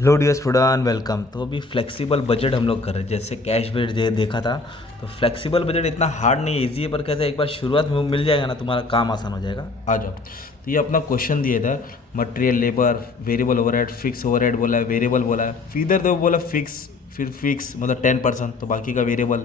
Hello dear student, welcome. तो अभी flexible budget हम लोग कर रहे हैं। जैसे कैश बजट देखा था, तो फ्लेक्सिबल बजट इतना हार्ड नहीं, इजी है, पर कैसे एक बार शुरुआत में मिल जाएगा ना, तुम्हारा काम आसान हो जाएगा। आ जाओ। तो ये अपना क्वेश्चन दिए था, material, labour, variable overhead, fix overhead बोला है, वेरिएबल बोला है। फिर इधर तो बोला फिक्स, फिर फिक्स मतलब 10%, तो बाकी का वेरिएबल।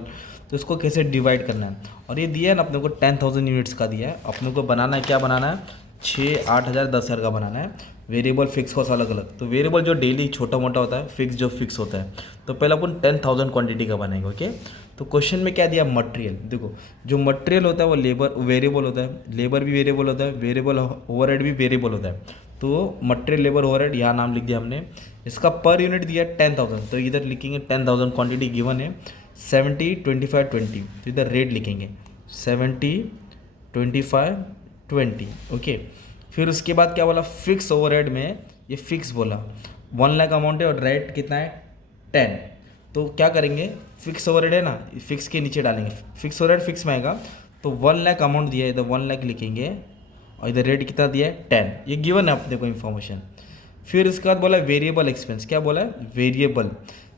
तो इसको कैसे डिवाइड करना है, और ये दिया है ना अपने को 10,000 यूनिट्स का दिया है। अपने को बनाना है, क्या बनाना है, 6, 8 हज़ार, 10 हज़ार का बनाना है। वेरिएबल फिक्स कॉस्ट अलग अलग। तो वेरिएबल जो डेली छोटा मोटा होता है, फिक्स जो फिक्स होता है। तो पहले अपन 10,000 क्वांटिटी का बनाएंगे। ओके। तो क्वेश्चन में क्या दिया, मटेरियल। देखो, जो मटेरियल होता है वो लेबर वेरिएबल होता है, लेबर भी वेरिएबल होता है, वेरिएबल ओवरहेड भी वेरिएबल होता है। तो मटेरियल, लेबर, ओवरहेड यहाँ नाम लिख दिया हमने। इसका पर यूनिट दिया 10,000, तो इधर लिखेंगे 10,000 क्वांटिटी गिवन है। 70, 25, 20, तो इधर रेट लिखेंगे 70, 25, 20। ओके। फिर उसके बाद क्या बोला, फिक्स ओवरहेड में ये फिक्स बोला 1 लाख अमाउंट है, और रेट कितना है 10। तो क्या करेंगे, फिक्स ओवरहेड है ना, फिक्स के नीचे डालेंगे, फिक्स ओवरहेड फिक्स में आएगा। तो 1 लाख अमाउंट दिया है, इधर 1 लाख लिखेंगे, और इधर रेट कितना दिया है 10। ये गिवन है अपने को इन्फॉर्मेशन। फिर उसके बाद बोला वेरिएबल एक्सपेंस, क्या बोला है, वेरिएबल।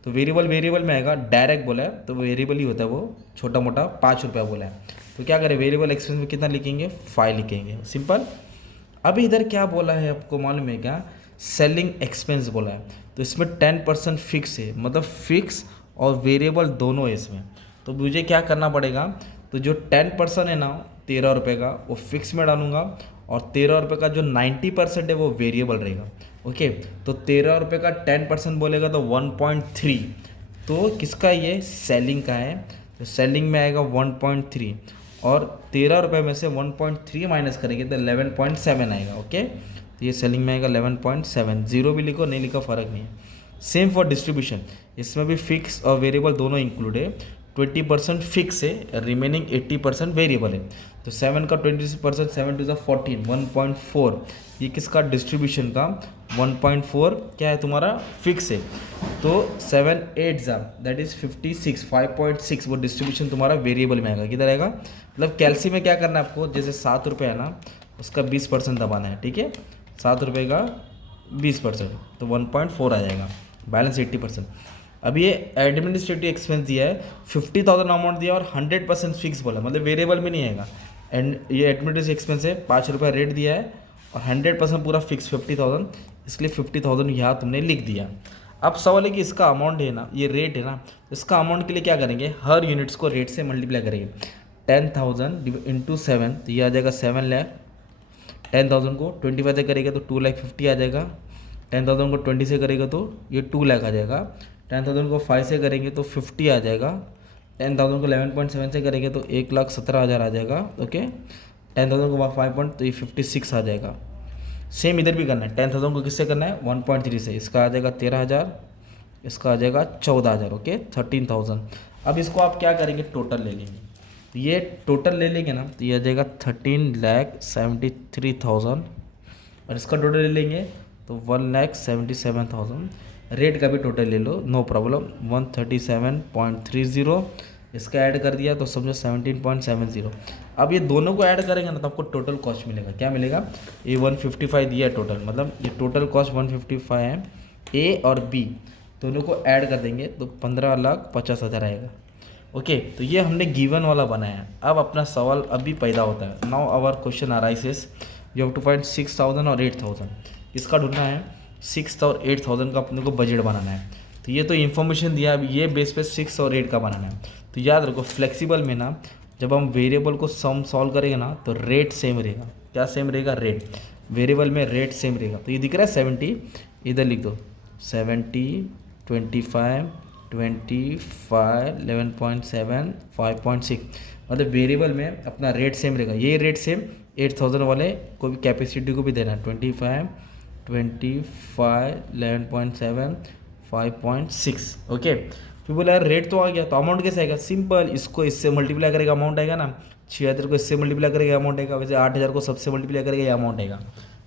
तो वेरिएबल वेरिएबल में आएगा, डायरेक्ट बोला है तो वेरिएबल ही होता है, वो छोटा मोटा 5 रुपया बोला है। तो क्या करें, वेरिएबल एक्सपेंस में कितना लिखेंगे, 5 लिखेंगे, सिंपल। अभी इधर क्या बोला है आपको मालूम है क्या, सेलिंग एक्सपेंस बोला है। तो इसमें 10% फिक्स है, मतलब फिक्स और वेरिएबल दोनों है इसमें। तो मुझे क्या करना पड़ेगा, तो जो 10% है ना 13 रुपये का, वो फिक्स में डालूंगा, और 13 रुपये का जो 90% है वो वेरिएबल रहेगा। ओके। तो 13 रुपये का 10% बोलेगा तो 1.3। तो किसका, ये सेलिंग का है। तो सेलिंग में आएगा 1.3, और 13 रुपये में से 1.3 माइनस करेंगे तो 11.7 आएगा। ओके। तो ये सेलिंग में आएगा 11.7, जीरो भी लिखो नहीं लिखो फ़र्क नहीं है। सेम फॉर डिस्ट्रीब्यूशन, इसमें भी फिक्स और वेरिएबल दोनों इंक्लूड है। 20% फिक्स है, रिमेनिंग 80% वेरिएबल है। तो 7 का 20%, 7 टू 14, 1.4। ये किसका, डिस्ट्रीब्यूशन का 1.4 क्या है तुम्हारा, फिक्स है। तो 7 8 दैट इज 56, 5.6 वो डिस्ट्रीब्यूशन तुम्हारा वेरिएबल में आएगा। किधर आएगा, मतलब कैल्सी में क्या करना है आपको, जैसे 7 रुपये है ना, उसका 20% दबाना है। ठीक है, 7 रुपये का 20%, तो 1.4 आ जाएगा, बैलेंस 80%। अब ये एडमिनिस्ट्रेटिव एक्सपेंस दिया है, 50,000 अमाउंट दिया, और 100% फिक्स बोला, मतलब वेरिएबल में नहीं आएगा। एंड ये एडमिनिस्ट्रेटिव एक्सपेंस है, 5 रुपये रेट दिया है, और 100% पूरा फिक्स 50,000, इसलिए 50,000 यहाँ तुमने लिख दिया। अब सवाल है कि इसका अमाउंट है ना, ये रेट है ना, इसका अमाउंट के लिए क्या करेंगे, हर यूनिट्स को रेट से मल्टीप्लाई करेंगे। 10,000 इंटू 7, तो ये आ जाएगा 7 लाख। 10,000 को 25 से करेगा तो 2,50,000 आ जाएगा। 10,000 को 20 से करेगा तो ये 2 लाख आ जाएगा। 10,000 को 5 से करेंगे तो 50 आ जाएगा। 10,000 को 11.7 से करेंगे तो 1,17,000 आ जाएगा। ओके। 10,000 को 5 पॉइंट, तो ये 56 आ जाएगा। सेम इधर भी करना है, 10,000 को किससे करना है, 1.3 से। इसका आ जाएगा 13,000, इसका आ जाएगा 14,000। ओके, 13,000। अब इसको आप क्या करेंगे, टोटल ले लेंगे। तो ये टोटल ले लेंगे ना, तो ये आ जाएगा 13,73,000, और इसका टोटल ले लेंगे तो 1,77,000। रेट का भी टोटल ले लो, नो प्रॉब्लम, 137.30। इसका ऐड कर दिया तो समझो 17.70। अब ये दोनों को ऐड करेंगे ना, तो आपको टोटल कॉस्ट मिलेगा, क्या मिलेगा, ये 155 दिया है टोटल, मतलब ये टोटल कॉस्ट 155 है। ए और बी दोनों को ऐड कर देंगे तो 15,50,000 आएगा। ओके। तो ये हमने गिवन वाला बनाया है। अब अपना सवाल अभी पैदा होता है, now our question arises, you have to find 6,000 और 8,000। इसका ढूंढना है, 6 और 8,000 का अपने को बजट बनाना है। तो ये तो इन्फॉर्मेशन दिया, अब ये बेस पे 6 और 8 का बनाना है। तो याद रखो, फ्लेक्सिबल में ना जब हम वेरिएबल को सम सॉल्व करेंगे ना, तो रेट सेम रहेगा। क्या सेम रहेगा, रेट। वेरिएबल में रेट सेम रहेगा। तो ये दिख रहा है 70, इधर लिख दो 70, 25, 25, 11.7, 5.6, मतलब वेरिएबल में अपना रेट सेम रहेगा। ये रेट सेम 8,000 वाले को भी, कैपेसिटी को भी देना है 25, 25, 11.7, 5.6। ओके। फिर बोला यार रेट तो आ गया, तो अमाउंट कैसे आएगा, सिंपल, इसको इससे मल्टीप्लाई करेगा अमाउंट आएगा ना। 6,000 को इससे मल्टीप्लाई करेगा अमाउंट आएगा, वैसे 8,000 को सबसे मल्टीप्लाई करेगा ये अमाउंट आएगा।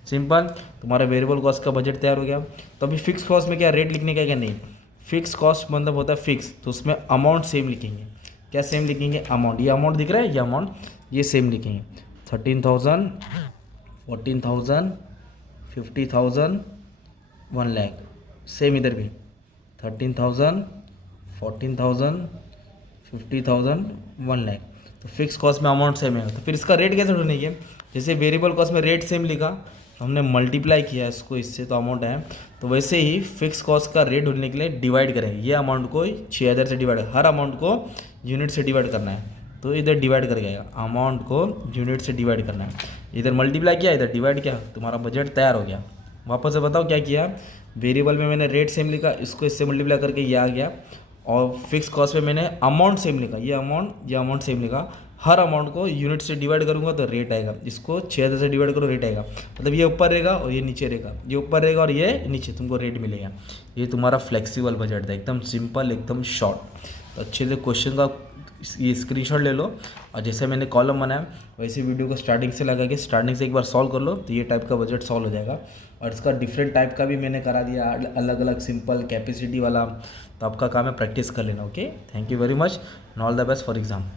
सिंपल, तुम्हारा वेरिएबल कॉस्ट का बजट तैयार हो गया। तो अभी फिक्स कॉस्ट में क्या रेट लिखने का क्या, नहीं, फिक्स कॉस्ट मतलब होता है फिक्स, तो उसमें अमाउंट सेम लिखेंगे। क्या सेम लिखेंगे, अमाउंट, ये अमाउंट दिख रहा है, ये अमाउंट ये सेम लिखेंगे। 13,000, 14,000, 50,000, 1 लाख, सेम इधर भी 13,000, 14,000, 50,000, 1 लाख। तो फिक्स कॉस्ट में अमाउंट सेम है। तो फिर इसका रेट कैसे ढूंढने की है? जैसे वेरिएबल कॉस्ट में रेट सेम लिखा, तो हमने मल्टीप्लाई किया इसको इससे, तो अमाउंट है। तो वैसे ही फिक्स कॉस्ट का रेट ढूंढने के लिए डिवाइड करेंगे, ये अमाउंट को 6,000 से डिवाइड, हर अमाउंट को यूनिट से डिवाइड करना है। तो इधर डिवाइड कर गया, अमाउंट को यूनिट से डिवाइड करना है। इधर मल्टीप्लाई किया, इधर डिवाइड किया, तुम्हारा बजट तैयार हो गया। वापस से बताओ क्या किया? वेरिएबल में मैंने रेट सेम लिखा, इसको इससे मल्टीप्लाई करके ये आ गया। और फिक्स कॉस्ट में मैंने अमाउंट सेम लिखा, ये अमाउंट सेम लिखा। हर अमाउंट को यूनिट से डिवाइड करूंगा तो रेट आएगा। इसको 6,000 से डिवाइड करो, रेट आएगा। मतलब ये ऊपर रहेगा और ये नीचे रहेगा, ये ऊपर रहेगा और ये नीचे, तुमको रेट मिलेगा। ये तुम्हारा फ्लेक्सिबल बजट था, एकदम सिंपल, एकदम शॉर्ट। तो अच्छे से क्वेश्चन का ये स्क्रीनशॉट ले लो, और जैसे मैंने कॉलम बनाया वैसे वीडियो को स्टार्टिंग से लगा के स्टार्टिंग से एक बार सॉल्व कर लो, तो ये टाइप का बजट सॉल्व हो जाएगा। और इसका डिफरेंट टाइप का भी मैंने करा दिया, अलग अलग, सिंपल, कैपेसिटी वाला। तो आपका काम है प्रैक्टिस कर लेना। Okay, thank you very much, and all the best for exam.